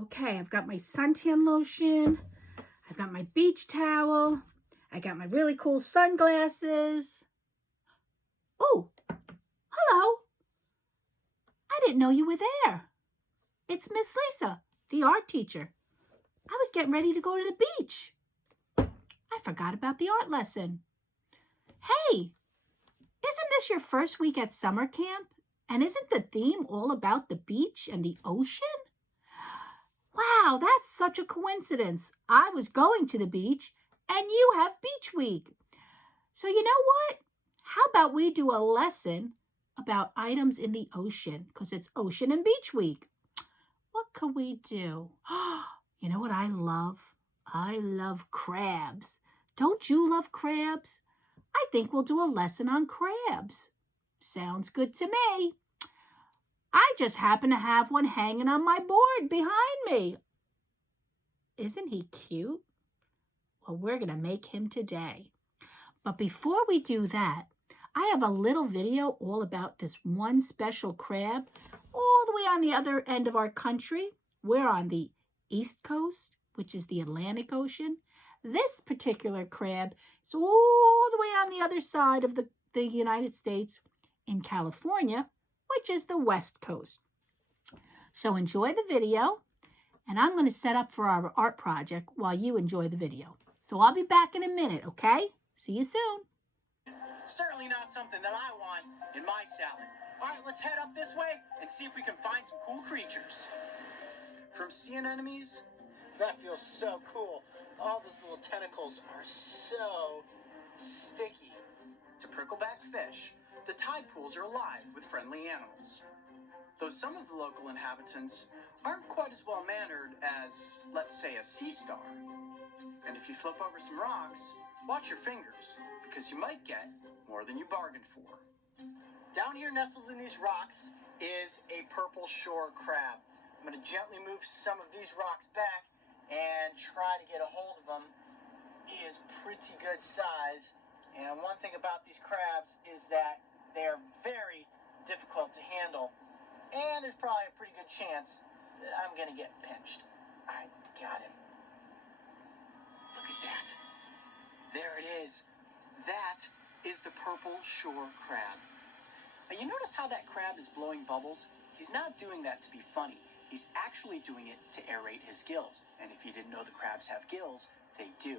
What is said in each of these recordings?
Okay, I've got my suntan lotion. I've got my beach towel. I got my really cool sunglasses. Oh, hello. I didn't know you were there. It's Miss Lisa, the art teacher. I was getting ready to go to the beach. I forgot about the art lesson. Hey, isn't this your first week at summer camp? And isn't the theme all about the beach and the ocean? Wow, that's such a coincidence. I was going to the beach and you have beach week. So you know what? How about we do a lesson about items in the ocean because it's Ocean and Beach Week. What could we do? You know what I love? I love crabs. Don't you love crabs? I think we'll do a lesson on crabs. Sounds good to me. I just happen to have one hanging on my board behind me. Isn't he cute? Well, we're going to make him today. But before we do that, I have a little video all about this one special crab all the way on the other end of our country. We're on the East Coast, which is the Atlantic Ocean. This particular crab is all the way on the other side of the United States in California, which is the West Coast. So enjoy the video, and I'm going to set up for our art project while you enjoy the video. So I'll be back in a minute, okay? See you soon. Certainly not something that I want in my salad. All right, let's head up this way and see if we can find some cool creatures. From sea anemones? That feels so cool. All those little tentacles are so sticky. To prickleback fish, the tide pools are alive with friendly animals. Though some of the local inhabitants aren't quite as well-mannered as, let's say, a sea star. And if you flip over some rocks, watch your fingers, because you might get more than you bargained for. Down here nestled in these rocks is a purple shore crab. I'm going to gently move some of these rocks back and try to get a hold of them. He is pretty good size, and one thing about these crabs is that they are very difficult to handle, and there's probably a pretty good chance that I'm going to get pinched. I got him. Look at that. There it is. That is the purple shore crab. Now, you notice how that crab is blowing bubbles? He's not doing that to be funny. He's actually doing it to aerate his gills. And if you didn't know the crabs have gills, they do.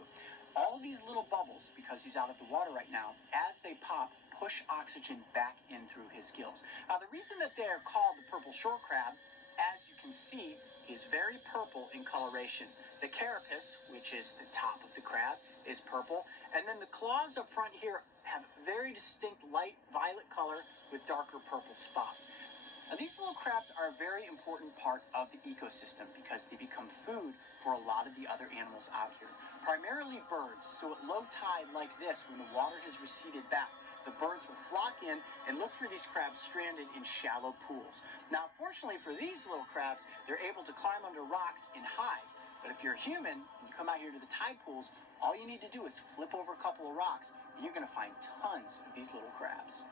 All these little bubbles, because he's out of the water right now, as they pop, push oxygen back in through his gills. Now, the reason that they're called the purple shore crab, as you can see, is very purple in coloration. The carapace, which is the top of the crab, is purple, and then the claws up front here have very distinct light violet color with darker purple spots. Now, these little crabs are a very important part of the ecosystem because they become food for a lot of the other animals out here, primarily birds. So at low tide like this, when the water has receded back, the birds will flock in and look for these crabs stranded in shallow pools. Now, fortunately for these little crabs, they're able to climb under rocks and hide. But if you're a human and you come out here to the tide pools, all you need to do is flip over a couple of rocks and you're going to find tons of these little crabs.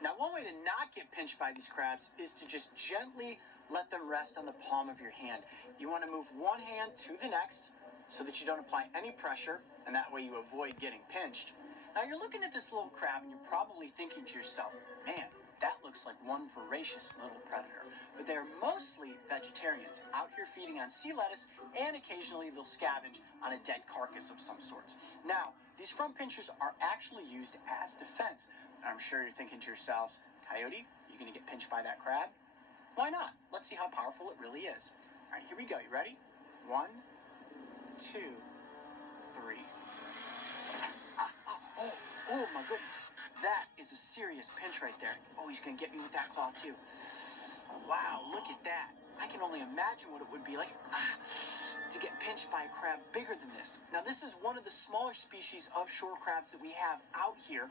Now, one way to not get pinched by these crabs is to just gently let them rest on the palm of your hand. You want to move one hand to the next so that you don't apply any pressure, and that way you avoid getting pinched. Now, you're looking at this little crab and you're probably thinking to yourself, man, that looks like one voracious little predator. But they're mostly vegetarians, out here feeding on sea lettuce, and occasionally they'll scavenge on a dead carcass of some sort. Now, these front pinchers are actually used as defense. I'm sure you're thinking to yourselves, Coyote, you gonna get pinched by that crab? Why not? Let's see how powerful it really is. All right, here we go. You ready? 1, 2, 3. Oh my goodness. That is a serious pinch right there. Oh, he's gonna get me with that claw too. Wow, look at that. I can only imagine what it would be like to get pinched by a crab bigger than this. Now, this is one of the smaller species of shore crabs that we have out here.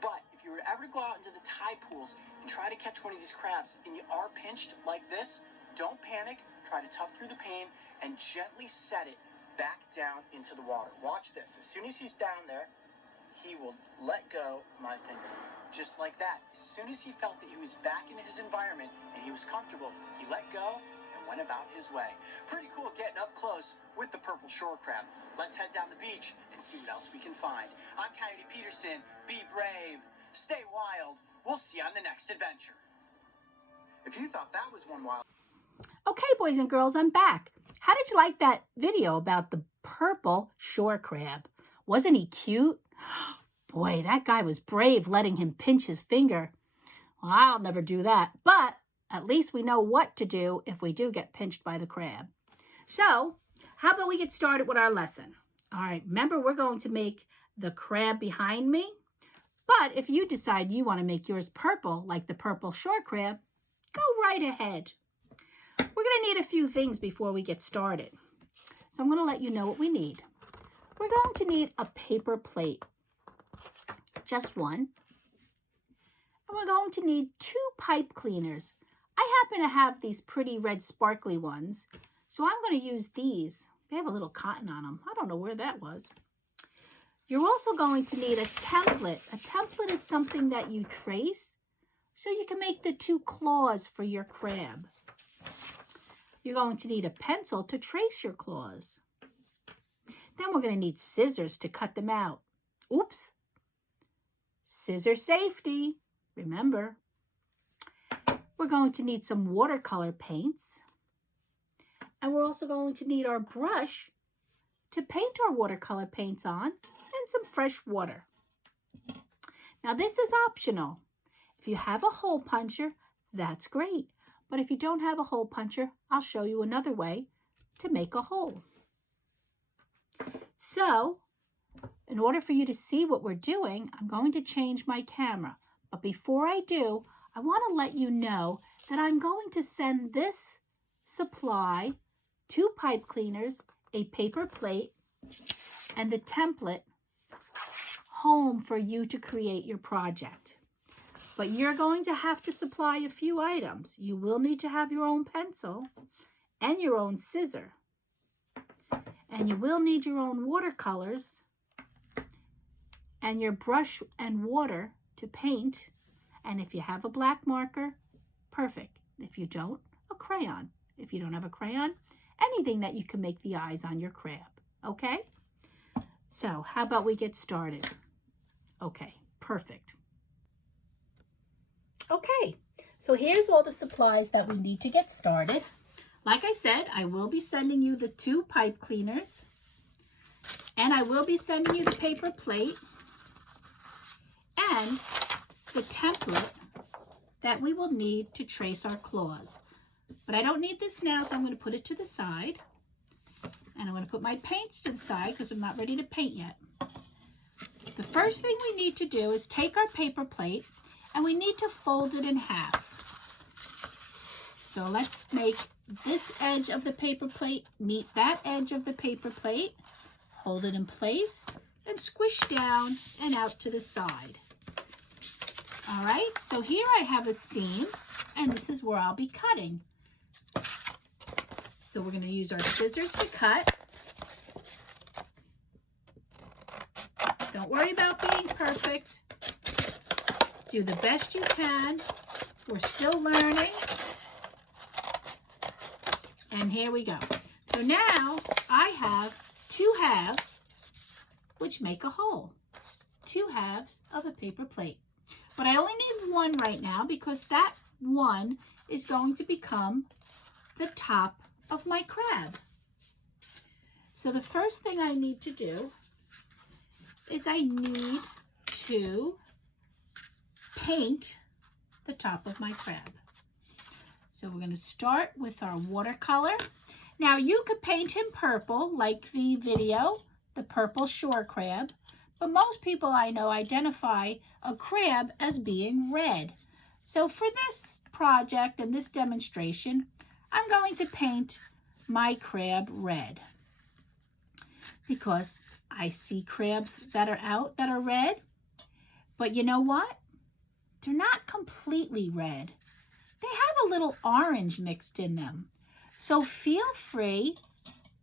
But if you were ever to go out into the tide pools and try to catch one of these crabs and you are pinched like this, don't panic. Try to tough through the pain and gently set it back down into the water. Watch this. As soon as he's down there, he will let go of my finger. Just like that. As soon as he felt that he was back in his environment and he was comfortable, he let go, and went about his way. Pretty cool getting up close with the purple shore crab. Let's head down the beach and see what else we can find. I'm Coyote Peterson. Be brave. Stay wild. We'll see you on the next adventure. If you thought that was one wild... Okay, boys and girls, I'm back. How did you like that video about the purple shore crab? Wasn't he cute? Boy, that guy was brave letting him pinch his finger. Well, I'll never do that, but at least we know what to do if we do get pinched by the crab. So, how about we get started with our lesson? All right, remember we're going to make the crab behind me, but if you decide you want to make yours purple, like the purple shore crab, go right ahead. We're going to need a few things before we get started. So I'm going to let you know what we need. We're going to need a paper plate, just one. And we're going to need 2 pipe cleaners. I happen to have these pretty red sparkly ones, so I'm going to use these. They have a little cotton on them. I don't know where that was. You're also going to need a template. A template is something that you trace so you can make the 2 claws for your crab. You're going to need a pencil to trace your claws. Then we're going to need scissors to cut them out. Oops. Scissor safety. Remember. We're going to need some watercolor paints. And we're also going to need our brush to paint our watercolor paints on and some fresh water. Now this is optional. If you have a hole puncher, that's great. But if you don't have a hole puncher, I'll show you another way to make a hole. So, in order for you to see what we're doing, I'm going to change my camera. But before I do, I want to let you know that I'm going to send this supply, 2 pipe cleaners, a paper plate, and the template home for you to create your project. But you're going to have to supply a few items. You will need to have your own pencil and your own scissor. And you will need your own watercolors and your brush and water to paint. And if you have a black marker, perfect. If you don't, a crayon. If you don't have a crayon, anything that you can make the eyes on your crab. Okay? So how about we get started? Okay, perfect. Okay, so here's all the supplies that we need to get started. Like I said, I will be sending you the 2 pipe cleaners, and I will be sending you the paper plate and the template that we will need to trace our claws. But I don't need this now, so I'm going to put it to the side. And I'm going to put my paints to the side because I'm not ready to paint yet. The first thing we need to do is take our paper plate and we need to fold it in half. So let's make this edge of the paper plate meet that edge of the paper plate. Hold it in place and squish down and out to the side. All right, so here I have a seam and this is where I'll be cutting. So we're going to use our scissors to cut. Don't worry about being perfect. Do the best you can. We're still learning. And here we go. So now I have 2 halves, which make a hole. 2 halves of a paper plate. But I only need 1 right now because that 1 is going to become the top of my crab. So the first thing I need to do is I need to paint the top of my crab. So we're going to start with our watercolor. Now you could paint him purple like the video, the purple shore crab, but most people I know identify a crab as being red. So for this project and this demonstration, I'm going to paint my crab red because I see crabs that are out that are red, but you know what? They're not completely red. They have a little orange mixed in them. So feel free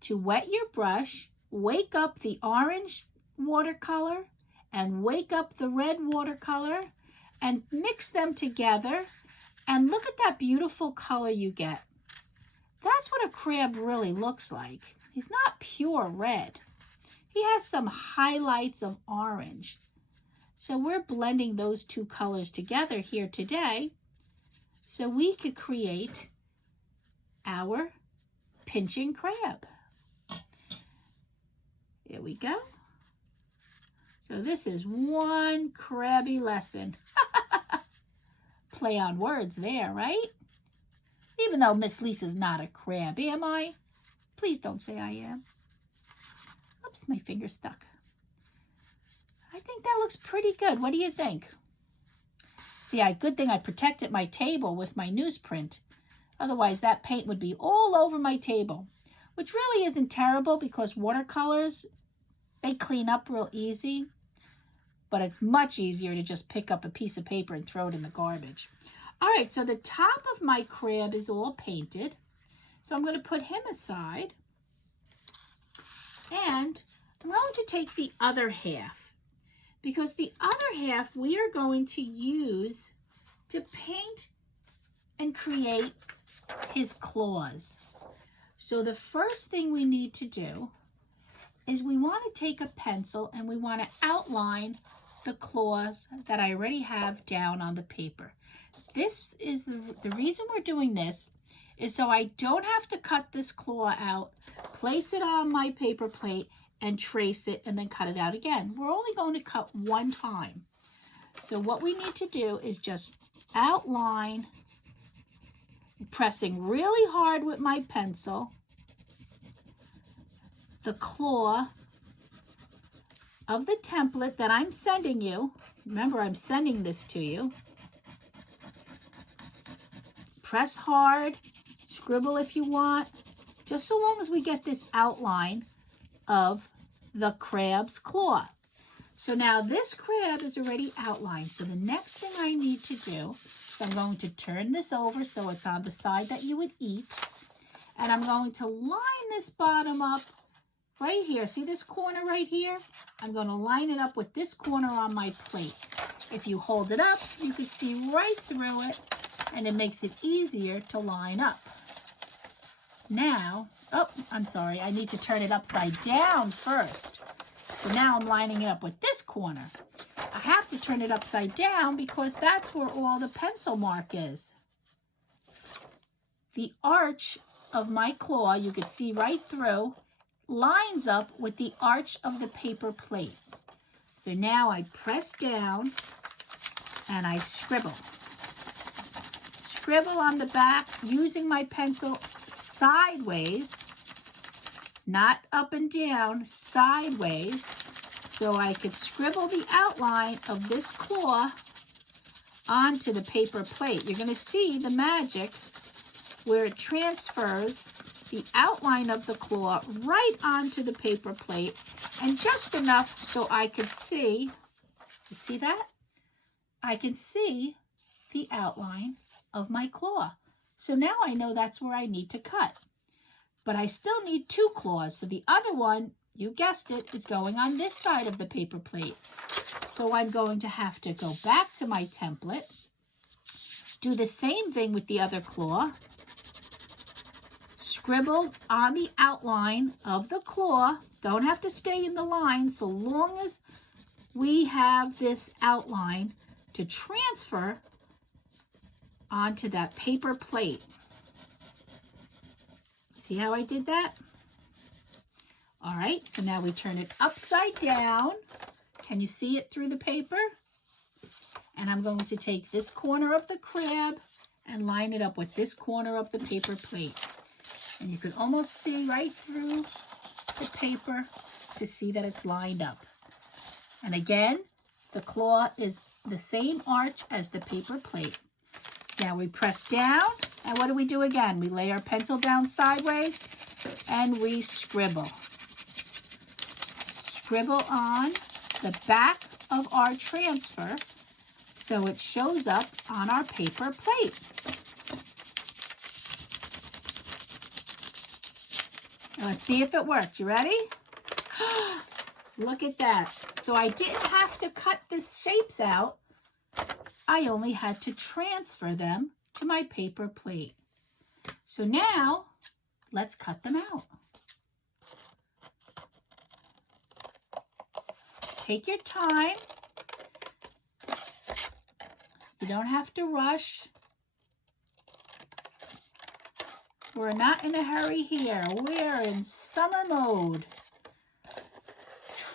to wet your brush, wake up the orange watercolor and wake up the red watercolor and mix them together and look at that beautiful color you get. That's what a crab really looks like. He's not pure red. He has some highlights of orange. So we're blending those two colors together here today so we could create our pinching crab. Here we go. So this is one Crabby Lesson. Play on words there, right? Even though Miss Lisa's not a crab, am I? Please don't say I am. Oops, my finger stuck. I think that looks pretty good. What do you think? See, good thing I protected my table with my newsprint. Otherwise, that paint would be all over my table, which really isn't terrible because watercolors, they clean up real easy, but it's much easier to just pick up a piece of paper and throw it in the garbage. All right, so the top of my crab is all painted. So I'm going to put him aside. And I'm going to take the other half, because the other half we are going to use to paint and create his claws. So the first thing we need to do is we want to take a pencil and we want to outline the claws that I already have down on the paper. This is the reason we're doing this is so I don't have to cut this claw out, place it on my paper plate, and trace it and then cut it out again. We're only going to cut one time. So what we need to do is just outline, pressing really hard with my pencil, the claw of the template that I'm sending you. Remember, I'm sending this to you. Press hard, scribble if you want, just so long as we get this outline of the crab's claw. So now this crab is already outlined. So the next thing I need to do is I'm going to turn this over so it's on the side that you would eat. And I'm going to line this bottom up right here. See this corner right here? I'm going to line it up with this corner on my plate. If you hold it up, you can see right through it, and it makes it easier to line up. Now, oh, I'm sorry, I need to turn it upside down first. So now I'm lining it up with this corner. I have to turn it upside down because that's where all the pencil mark is. The arch of my claw, you could see right through, lines up with the arch of the paper plate. So now I press down and I scribble. Scribble on the back using my pencil sideways, not up and down, sideways, so I could scribble the outline of this claw onto the paper plate. You're going to see the magic where it transfers the outline of the claw right onto the paper plate, and just enough so I could see, you see that? I can see the outline of my claw. So now I know that's where I need to cut. But I still need two claws. So the other one, you guessed it, is going on this side of the paper plate. So I'm going to have to go back to my template, do the same thing with the other claw, scribble on the outline of the claw. Don't have to stay in the line so long as we have this outline to transfer onto that paper plate. See how I did that? All right, so now we turn it upside down. Can you see it through the paper? And I'm going to take this corner of the crab and line it up with this corner of the paper plate. And you can almost see right through the paper to see that it's lined up. And again, the claw is the same arch as the paper plate. Now we press down, and what do we do again? We lay our pencil down sideways, and we scribble. Scribble on the back of our transfer so it shows up on our paper plate. Now let's see if it worked. You ready? Look at that. So I didn't have to cut the shapes out. I only had to transfer them to my paper plate. So now let's cut them out. Take your time. You don't have to rush. We're not in a hurry here. We're in summer mode.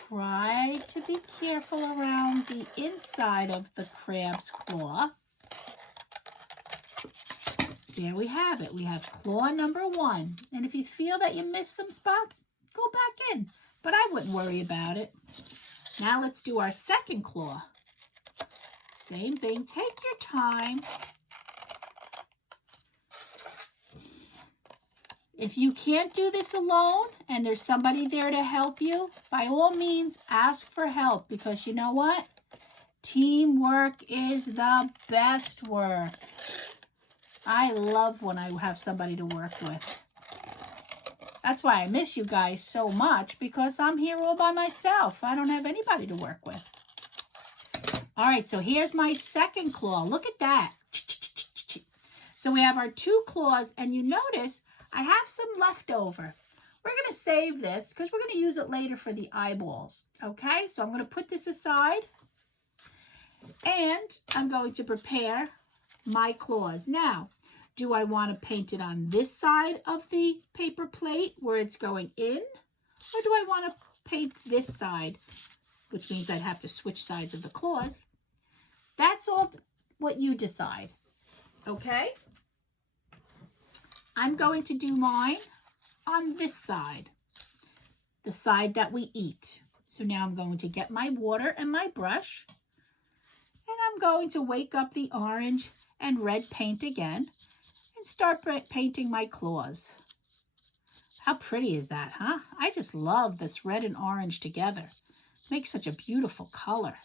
Try to be careful around the inside of the crab's claw. There we have it. We have claw number 1. And if you feel that you missed some spots, go back in. But I wouldn't worry about it. Now let's do our second claw. Same thing. Take your time. If you can't do this alone and there's somebody there to help you, by all means, ask for help, because you know what? Teamwork is the best work. I love when I have somebody to work with. That's why I miss you guys so much, because I'm here all by myself. I don't have anybody to work with. All right, so here's my second claw. Look at that. So we have our 2 claws, and you notice I have some left over. We're going to save this because we're going to use it later for the eyeballs. Okay, so I'm going to put this aside, and I'm going to prepare my claws. Now, do I want to paint it on this side of the paper plate where it's going in? Or do I want to paint this side, which means I'd have to switch sides of the claws? That's all what you decide, okay? I'm going to do mine on this side, the side that we eat. So now I'm going to get my water and my brush, and I'm going to wake up the orange and red paint again and start painting my claws. How pretty is that, huh? I just love this red and orange together. Makes such a beautiful color.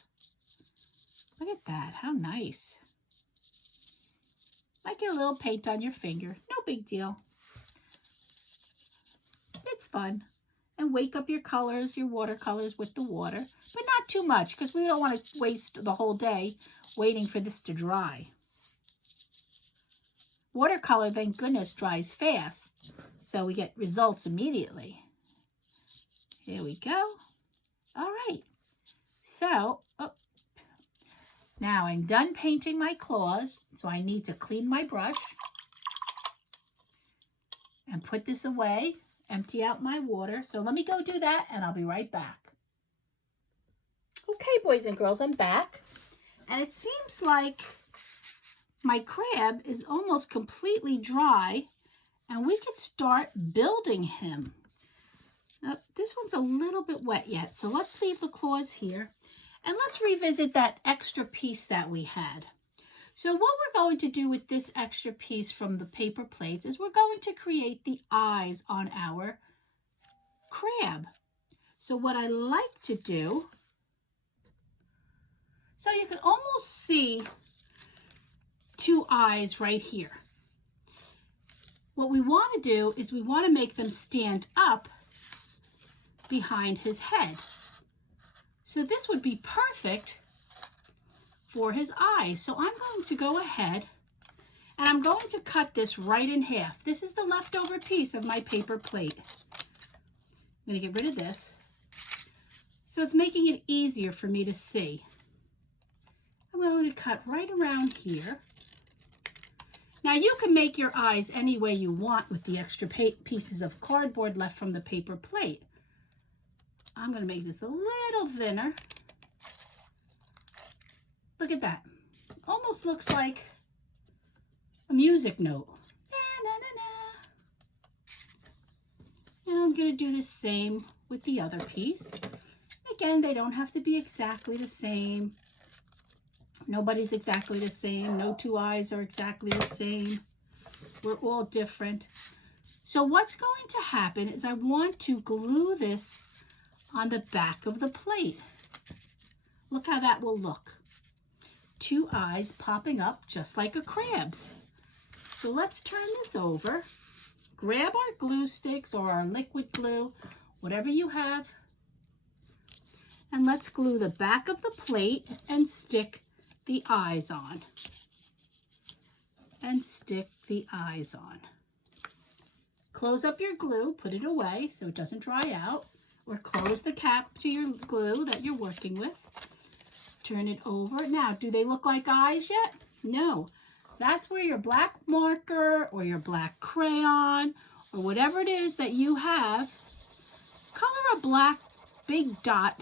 Look at that, how nice. Might get a little paint on your finger, no big deal. It's fun. And wake up your colors, your watercolors with the water, but not too much because we don't want to waste the whole day waiting for this to dry. Watercolor, thank goodness, dries fast, so we get results immediately. Here we go. All right. So, now I'm done painting my claws, so I need to clean my brush and put this away, empty out my water. So let me go do that, and I'll be right back. Okay, boys and girls, I'm back. And it seems like my crab is almost completely dry, and we could start building him. Now, this one's a little bit wet yet, so let's leave the claws here. And let's revisit that extra piece that we had. So what we're going to do with this extra piece from the paper plates is we're going to create the eyes on our crab. So what I like to do, so you can almost see 2 eyes right here. What we want to do is we want to make them stand up behind his head. So this would be perfect for his eyes. So I'm going to go ahead and I'm going to cut this right in half. This is the leftover piece of my paper plate. I'm going to get rid of this. So it's making it easier for me to see. I'm going to cut right around here. Now you can make your eyes any way you want with the extra pieces of cardboard left from the paper plate. I'm going to make this a little thinner. Look at that. Almost looks like a music note. Na, na, na, na. And I'm going to do the same with the other piece. Again, they don't have to be exactly the same. Nobody's exactly the same. No 2 eyes are exactly the same. We're all different. So what's going to happen is I want to glue this on the back of the plate. Look how that will look. 2 eyes popping up just like a crab's. So let's turn this over. Grab our glue sticks or our liquid glue, whatever you have, and let's glue the back of the plate and stick the eyes on. And stick the eyes on. close up your glue, put it away so it doesn't dry out, or close the cap to your glue that you're working with. Turn it over. Now, do they look like eyes yet? No. That's where your black marker or your black crayon or whatever it is that you have, color a black big dot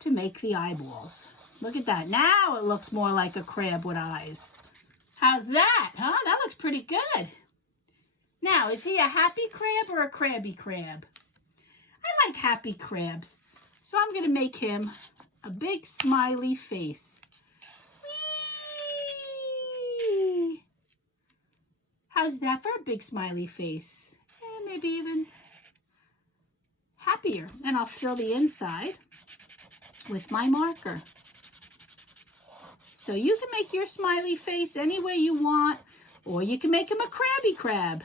to make the eyeballs. Look at that. Now it looks more like a crab with eyes. How's that, huh? That looks pretty good. Now, is he a happy crab or a crabby crab? I like happy crabs, so I'm going to make him a big smiley face. Whee! How's that for a big smiley face? Maybe even happier. And I'll fill the inside with my marker. So you can make your smiley face any way you want, or you can make him a crabby crab.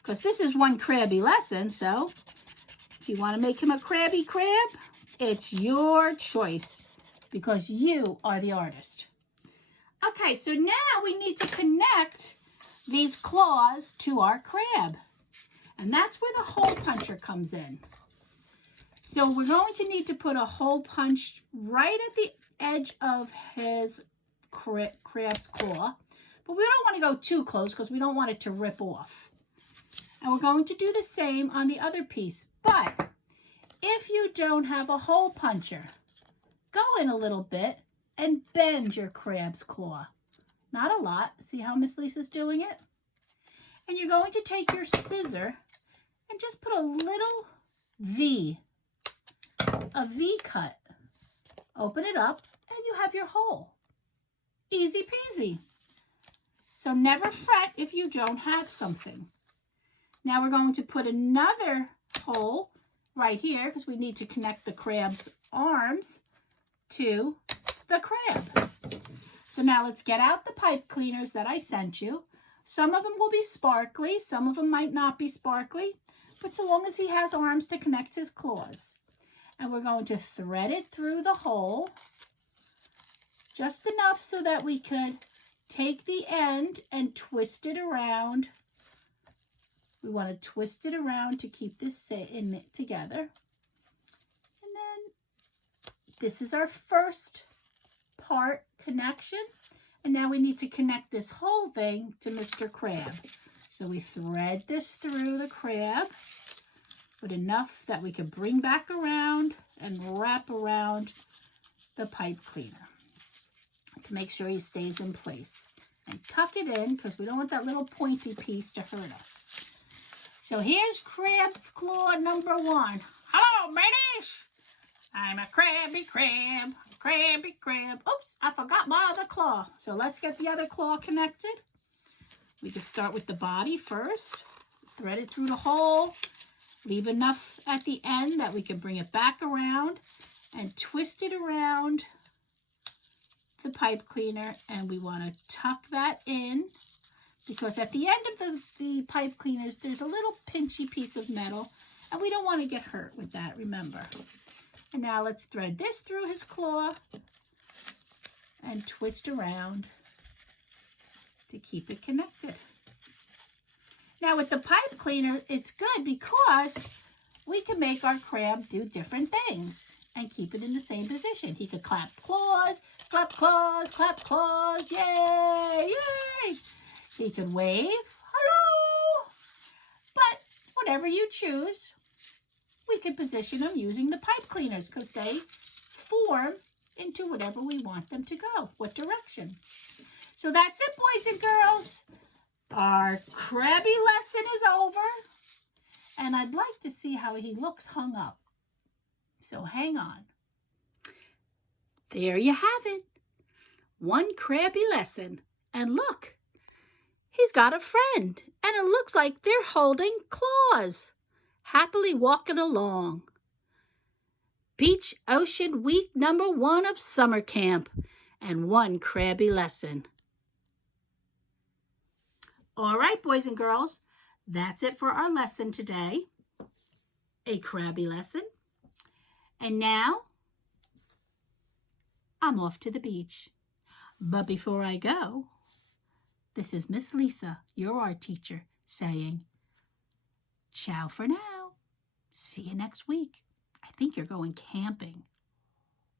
Because this is one crabby lesson, so if you want to make him a crabby crab, it's your choice because you are the artist. Okay, so now we need to connect these claws to our crab. And that's where the hole puncher comes in. So we're going to need to put a hole punch right at the edge of his crab's claw. But we don't want to go too close because we don't want it to rip off. And we're going to do the same on the other piece. But if you don't have a hole puncher, go in a little bit and bend your crab's claw. Not a lot. See how Miss Lisa's doing it? And you're going to take your scissor and just put a little V, a V cut. Open it up and you have your hole. Easy peasy. So never fret if you don't have something. Now we're going to put another hole right here because we need to connect the crab's arms to the crab. So now let's get out the pipe cleaners that I sent you. Some of them will be sparkly, some of them might not be sparkly, but so long as he has arms to connect his claws. And we're going to thread it through the hole just enough so that we could take the end and twist it around. We want to twist it around to keep this in together. And then this is our first part connection. And now we need to connect this whole thing to Mr. Crab. So we thread this through the crab, but enough that we can bring back around and wrap around the pipe cleaner to make sure he stays in place. And tuck it in because we don't want that little pointy piece to hurt us. So here's crab claw number 1. Hello, mateys. I'm a crabby crab, crabby crab. Oops, I forgot my other claw. So let's get the other claw connected. We can start with the body first. Thread it through the hole. Leave enough at the end that we can bring it back around and twist it around the pipe cleaner. And we want to tuck that in because at the end of the pipe cleaners, there's a little pinchy piece of metal and we don't want to get hurt with that, remember. And now let's thread this through his claw and twist around to keep it connected. Now with the pipe cleaner, it's good because we can make our crab do different things and keep it in the same position. He could clap claws, clap claws, clap claws, yay, yay. He could wave, hello. But whatever you choose, we can position them using the pipe cleaners because they form into whatever we want them to go, what direction. So that's it, boys and girls. Our crabby lesson is over. And I'd like to see how he looks hung up. So hang on. There you have it. One crabby lesson. And look, he's got a friend. And it looks like they're holding claws. Happily walking along. Beach Ocean Week number 1 of summer camp. And one crabby lesson. All right, boys and girls, that's it for our lesson today. A crabby lesson. And now, I'm off to the beach. But before I go, This is Miss Lisa, your art teacher, saying, ciao for now. See you next week. I think you're going camping.